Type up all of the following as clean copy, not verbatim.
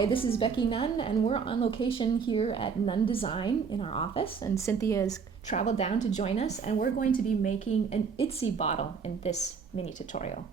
Hi, this is Becky Nunn, and we're on location here at Nunn Design in our office, and Cynthia's traveled down to join us, and we're going to be making an Itsy bottle in this mini tutorial.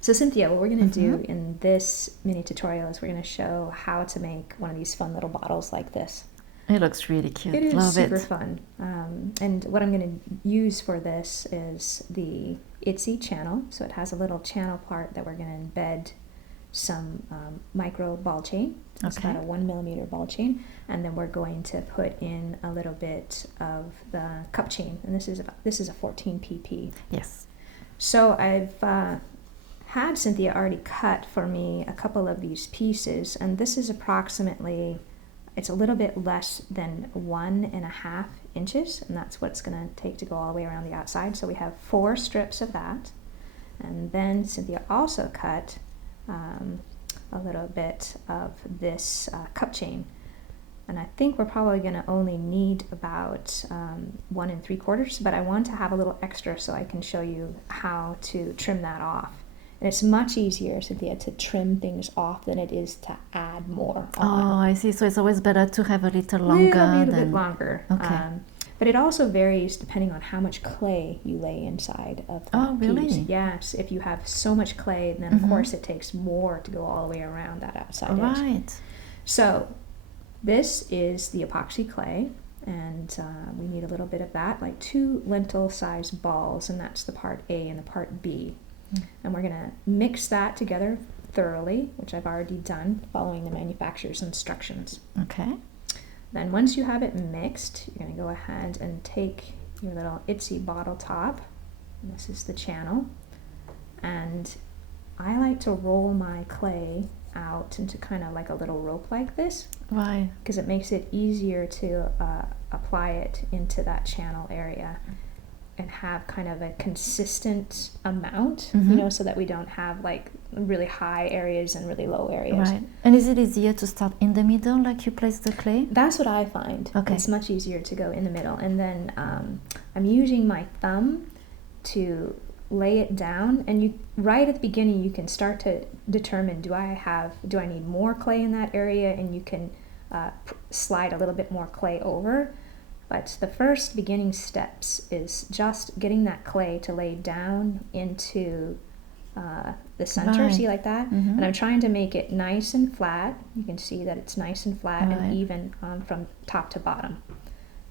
So Cynthia, what we're going to do in this mini tutorial is we're going to show how to make one of these fun little bottles like this. It looks really cute. It is Love super fun. And what I'm going to use for this is the Itsy channel. So it has a little channel part that we're going to embed some micro ball chain. It's about a 1 millimeter ball chain, and then we're going to put in a little bit of the cup chain, and this is a 14 pp. Yes. So I've had Cynthia already cut for me a couple of these pieces, and this is approximately, it's a little bit less than 1.5 inches, and that's what it's going to take to go all the way around the outside. So we have 4 strips of that, and then Cynthia also cut a little bit of this cup chain, and I think we're probably going to only need about 1 3/4, but I want to have a little extra so I can show you how to trim that off. And it's much easier, Cynthia, to trim things off than it is to add more on. Oh, I see. So it's always better to have a little longer. A little bit longer. Okay. But it also varies depending on how much clay you lay inside of the Oh, really? piece. Yes. If you have so much clay, then of course it takes more to go all the way around that outside edge. Right. So this is the epoxy clay, and we need a little bit of that, like 2 lentil-sized balls, and that's the part A and the part B. And we're going to mix that together thoroughly, which I've already done following the manufacturer's instructions. Okay. Then once you have it mixed, you're going to go ahead and take your little Itsy bottle top. And this is the channel. And I like to roll my clay out into kind of like a little rope like this. Right. Because it makes it easier to apply it into that channel area and have kind of a consistent amount, you know, so that we don't have like really high areas and really low areas. Right. And is it easier to start in the middle, like you place the clay? That's what I find. Okay. It's much easier to go in the middle. And then I'm using my thumb to lay it down. And you, right at the beginning, you can start to determine, do I need more clay in that area? And you can slide a little bit more clay over. But the first beginning steps is just getting that clay to lay down into the center, Right. see, like that? And I'm trying to make it nice and flat. You can see that it's nice and flat and even from top to bottom.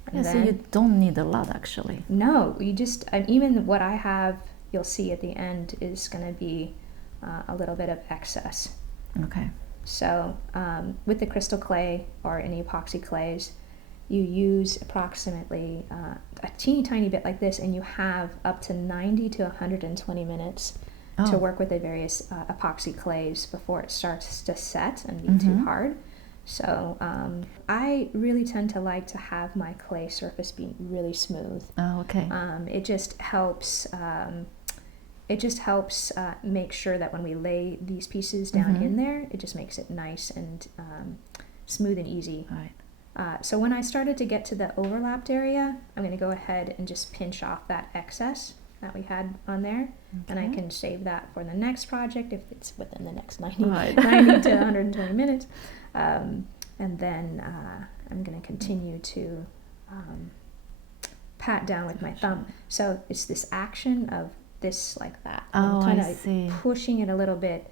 And Yeah, so you don't need a lot, actually. No, you just, even what I have, you'll see at the end, is going to be a little bit of excess. Okay. So with the crystal clay or any epoxy clays, you use approximately a teeny tiny bit like this, and you have up to 90 to 120 minutes to work with the various epoxy clays before it starts to set and be too hard. So I really tend to like to have my clay surface be really smooth. Oh, okay. It just helps make sure that when we lay these pieces down in there, it just makes it nice and smooth and easy. Right. So when I started to get to the overlapped area, I'm going to go ahead and just pinch off that excess that we had on there, and I can save that for the next project if it's within the next 90 to 120 minutes. And then I'm going to continue to pat down with my thumb. So it's this action of this like that. Oh, kind I see. Pushing it a little bit.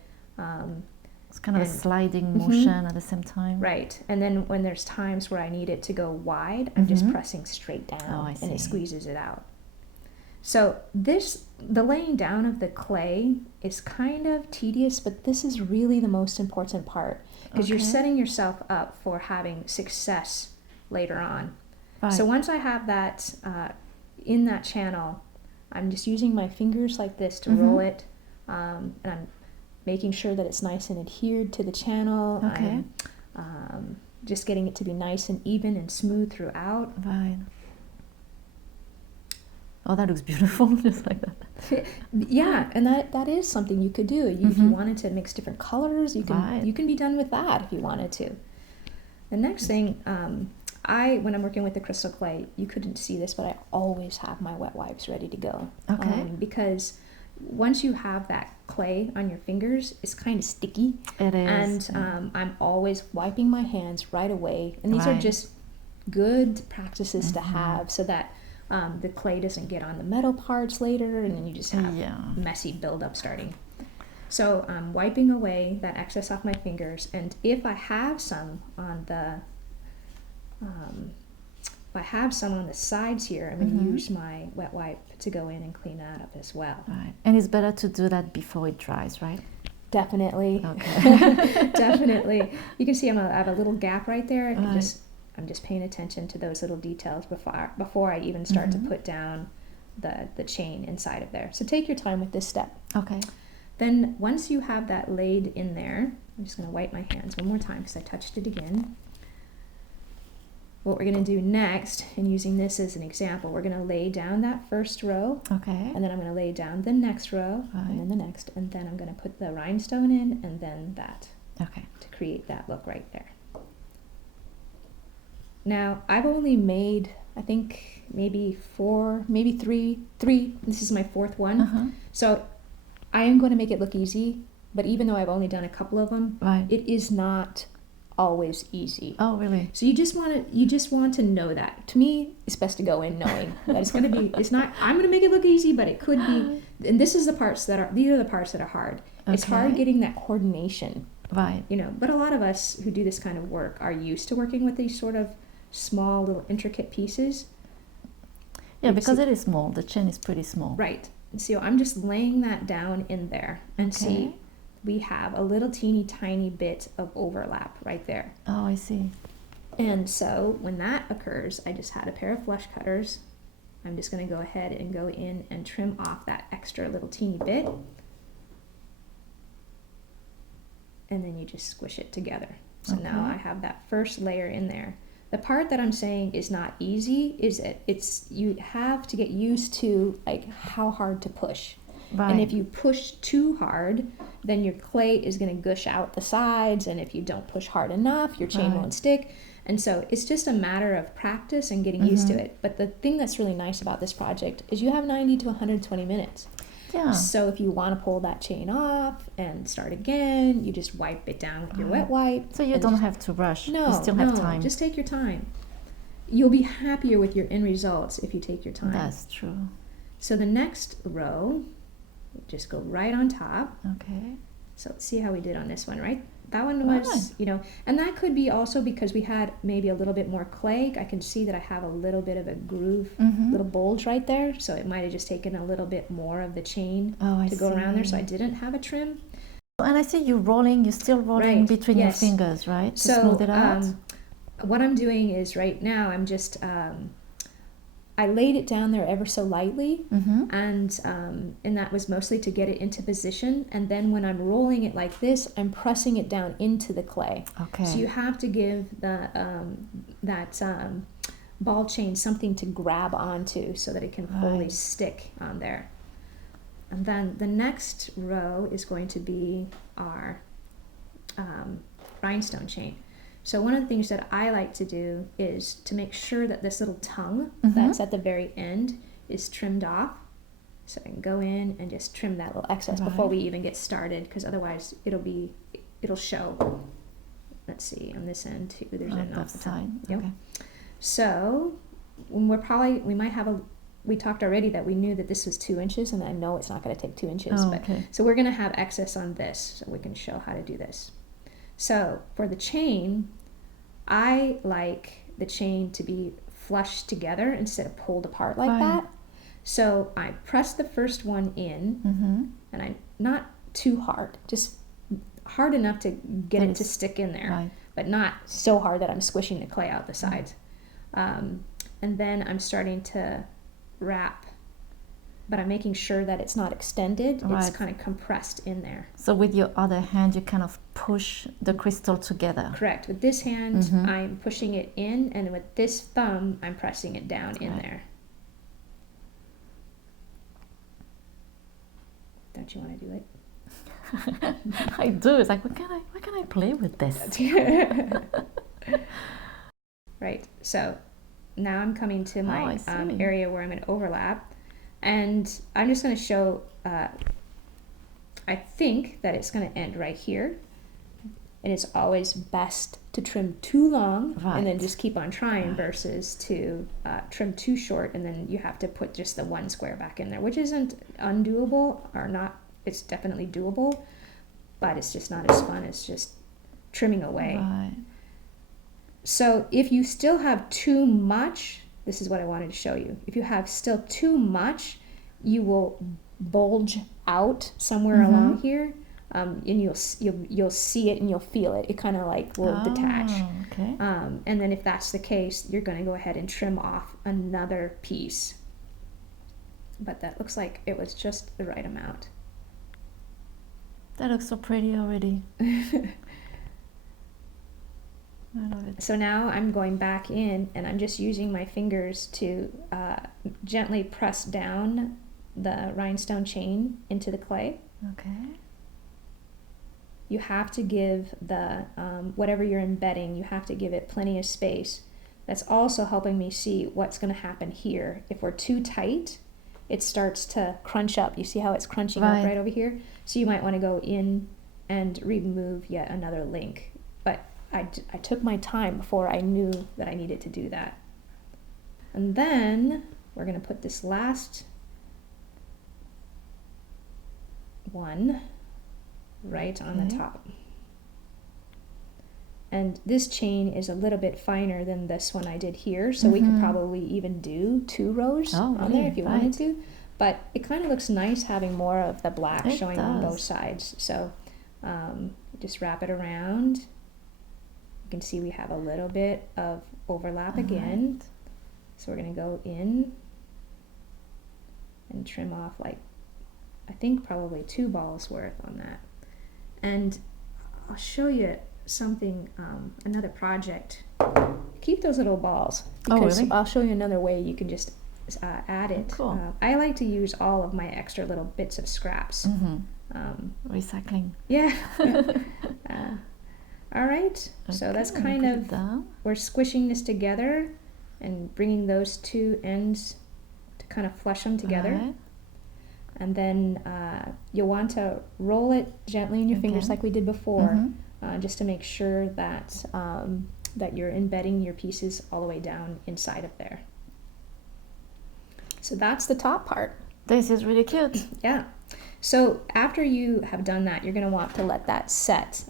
It's kind of a sliding motion at the same time. Right. And then when there's times where I need it to go wide, I'm just pressing straight down, and it squeezes it out. So the laying down of the clay is kind of tedious, but this is really the most important part, because you're setting yourself up for having success later on. Right. So once I have that in that channel, I'm just using my fingers like this to roll it, and I'm making sure that it's nice and adhered to the channel. Okay. Just getting it to be nice and even and smooth throughout. Right. Oh, that looks beautiful, just like that. Yeah, and that is something you could do. If you wanted to mix different colors, you can be done with that if you wanted to. The next thing, when I'm working with the crystal clay, you couldn't see this, but I always have my wet wipes ready to go. Okay. Because once you have that clay on your fingers, it's kind of sticky. It is. And I'm always wiping my hands right away. And these are just good practices to have so that the clay doesn't get on the metal parts later, and then you just have messy buildup starting. So I'm wiping away that excess off my fingers, and if I have some on the sides here, I'm going to use my wet wipe to go in and clean that up as well. Right. And it's better to do that before it dries, right? Definitely. Okay. Definitely. You can see I have a little gap right there. I'm just paying attention to those little details before I even start to put down the chain inside of there. So take your time with this step. Okay. Then once you have that laid in there, I'm just going to wipe my hands one more time because I touched it again. What we're going to do next, and using this as an example, we're going to lay down that first row. Okay. And then I'm going to lay down the next row, and then the next, and then I'm going to put the rhinestone in, and then that. Okay. To create that look right there. Now, I've only made, I think, maybe three. This is my fourth one. So I am going to make it look easy, but even though I've only done a couple of them, it is not always easy. Oh, really? So you just want to know that. To me, it's best to go in knowing that I'm going to make it look easy, but it could be, and these are the parts that are hard. Okay. It's hard getting that coordination. Right. But a lot of us who do this kind of work are used to working with these sort of small little intricate pieces. Yeah, because it is small. The chin is pretty small. Right. And so I'm just laying that down in there, and see, we have a little teeny tiny bit of overlap right there. Oh, I see. And so when that occurs, I just had a pair of flush cutters. I'm just going to go ahead and go in and trim off that extra little teeny bit. And then you just squish it together. So now I have that first layer in there. The part that I'm saying is not easy is you have to get used to like how hard to push. Right. And if you push too hard, then your clay is going to gush out the sides, and if you don't push hard enough, your chain won't stick. And so it's just a matter of practice and getting used to it. But the thing that's really nice about this project is you have 90 to 120 minutes. Yeah. So if you want to pull that chain off and start again, you just wipe it down with your wet wipe. So you don't have to rush. No, you still have time. Just take your time. You'll be happier with your end results if you take your time. That's true. So the next row, just go right on top. Okay. So let's see how we did on this one, right? That one was, and that could be also because we had maybe a little bit more clay. I can see that I have a little bit of a groove, little bulge right there. So it might have just taken a little bit more of the chain to go around there. So I didn't have a trim. And I see you're still rolling between your fingers, right? To smooth it out. What I'm doing is right now, I'm just, I laid it down there ever so lightly, and that was mostly to get it into position. And then when I'm rolling it like this, I'm pressing it down into the clay. Okay. So you have to give that ball chain something to grab onto so that it can fully stick on there. And then the next row is going to be our rhinestone chain. So one of the things that I like to do is to make sure that this little tongue that's at the very end is trimmed off. So I can go in and just trim that little excess before we even get started, because otherwise it'll show. Let's see, on this end too, there's a knot. Yep. Okay. So we talked already that we knew that this was 2 inches, and I know it's not going to take 2 inches. So we're going to have excess on this, so we can show how to do this. So for the chain, I like the chain to be flush together instead of pulled apart like that. So I press the first one in, and I not too hard, just hard enough to get it to stick in there, but not so hard that I'm squishing the clay out the sides. And then I'm starting to wrap, but I'm making sure that it's not extended. It's kind of compressed in there. So with your other hand, you kind of push the crystal together. Correct. With this hand, I'm pushing it in, and with this thumb, I'm pressing it down in there. Don't you want to do it? I do. It's like, why can't I play with this? Right. So now I'm coming to my area where I'm going to overlap. And I'm just going to show, I think that it's going to end right here. And it's always best to trim too long and then just keep on trying versus to trim too short and then you have to put just the one square back in there, which isn't undoable or not. It's definitely doable, but it's just not as fun as just trimming away. Right. So if you still have too much, this is what I wanted to show you. If you have still too much, you will bulge out somewhere along here. And you'll see it and you'll feel it. It kind of like will detach. Okay. And then if that's the case, you're going to go ahead and trim off another piece. But that looks like it was just the right amount. That looks so pretty already. I love it. So now I'm going back in and I'm just using my fingers to gently press down the rhinestone chain into the clay. Okay. You have to give the, whatever you're embedding, you have to give it plenty of space. That's also helping me see what's going to happen here. If we're too tight, it starts to crunch up. You see how it's crunching up right over here? So you might want to go in and remove yet another link. But I took my time before I knew that I needed to do that. And then we're going to put this last one right on the top. And this chain is a little bit finer than this one I did here, so we could probably even do 2 rows on there if you wanted to. But it kind of looks nice having more of the black showing on both sides. So just wrap it around. You can see we have a little bit of overlap again. So we're going to go in and trim off like, I think probably 2 balls worth on that. And I'll show you something, another project. Keep those little balls because I'll show you another way you can just add it. Cool. I like to use all of my extra little bits of scraps. Recycling. Yeah. All right. Okay, so that's kind of, we're squishing this together and bringing those 2 ends to kind of flush them together. And then you'll want to roll it gently in your fingers like we did before, just to make sure that that you're embedding your pieces all the way down inside of there. So that's the top part. This is really cute. Yeah. So after you have done that, you're going to want to let that set.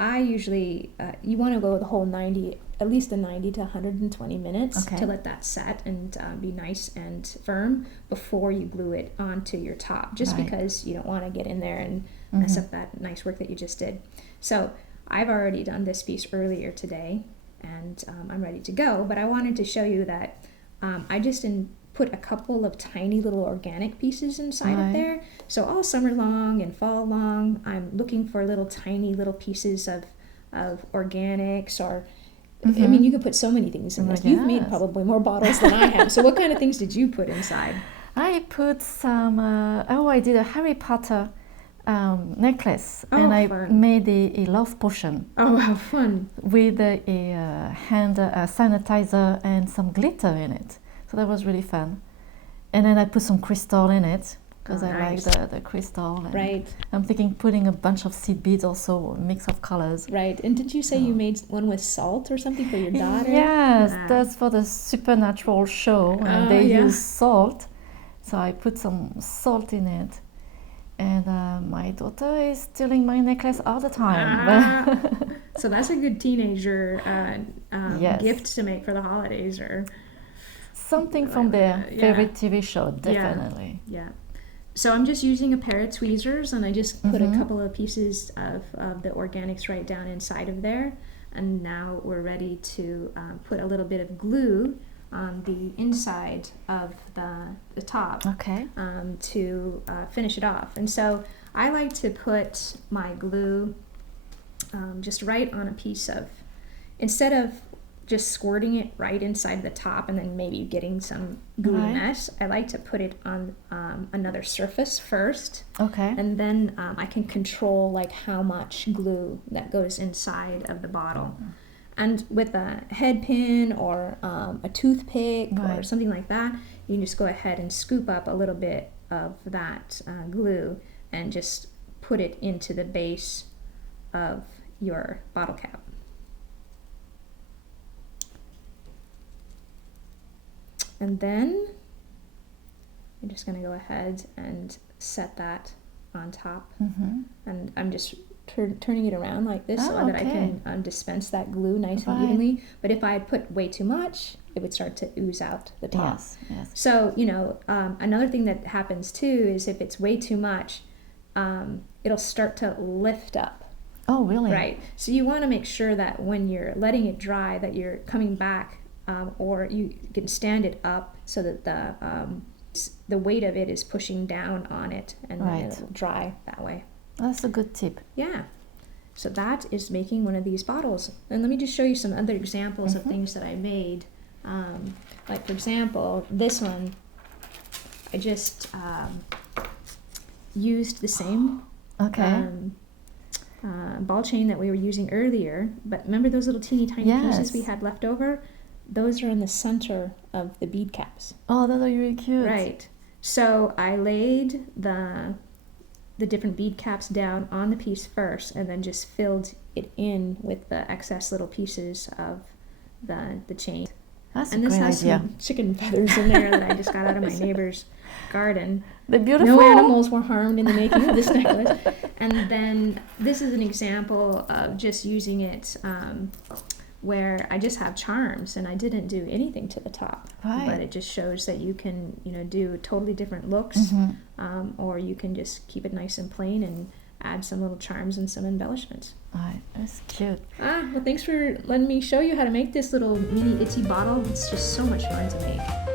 I usually, you want to go the whole 90, at least the 90 to 120 minutes to let that set and be nice and firm before you glue it onto your top, just because you don't want to get in there and mess up that nice work that you just did. So I've already done this piece earlier today and I'm ready to go, but I wanted to show you that I just put a couple of tiny little organic pieces inside of there. So all summer long and fall long, I'm looking for little tiny little pieces of organics or I mean, you could put so many things in this. You've made probably more bottles than I have. So what kind of things did you put inside? I put some, I did a Harry Potter necklace and I made a love potion. Oh, how fun. With a hand sanitizer and some glitter in it. So that was really fun. And then I put some crystal in it because I like the crystal. And I'm thinking putting a bunch of seed beads also, a mix of colors. Right. And did you say you made one with salt or something for your daughter? Yes, that's for the supernatural show and they use salt. So I put some salt in it. And my daughter is stealing my necklace all the time. So that's a good teenager gift to make for the holidays or something from their favorite TV show, definitely. Yeah. So I'm just using a pair of tweezers and I just put a couple of pieces of the organics right down inside of there. And now we're ready to put a little bit of glue on the inside of the top to finish it off. And so I like to put my glue just right on a piece of, instead of just squirting it right inside the top and then maybe getting some gooey mess, I like to put it on another surface first. And then I can control like how much glue that goes inside of the bottle. And with a head pin or a toothpick Right. or something like that, you can just go ahead and scoop up a little bit of that glue and just put it into the base of your bottle cap. And then I'm just going to go ahead and set that on top. And I'm just turning it around like this so that I can dispense that glue nice and evenly. But if I put way too much, it would start to ooze out the top. Yes, yes. So, you know, another thing that happens too is if it's way too much, it'll start to lift up. Oh, really? Right. So you want to make sure that when you're letting it dry that you're coming back, or you can stand it up so that the weight of it is pushing down on it, and then it'll dry that way. That's a good tip. Yeah. So that is making one of these bottles. And let me just show you some other examples of things that I made. Like, for example, this one, I just used the same ball chain that we were using earlier. But remember those little teeny tiny pieces we had left over? Those are in the center of the bead caps. Oh, those are really cute. Right. So I laid the different bead caps down on the piece first, and then just filled it in with the excess little pieces of the chain. That's and a this great has idea. some chicken feathers in there that I just got out of my neighbor's garden. They're beautiful. No animals were harmed in the making of this necklace. And then this is an example of just using it where I just have charms and I didn't do anything to the top. Right. But it just shows that you can, you know, do totally different looks, or you can just keep it nice and plain and add some little charms and some embellishments. Right, that's cute. Well, thanks for letting me show you how to make this little mini Itsy bottle. It's just so much fun to make.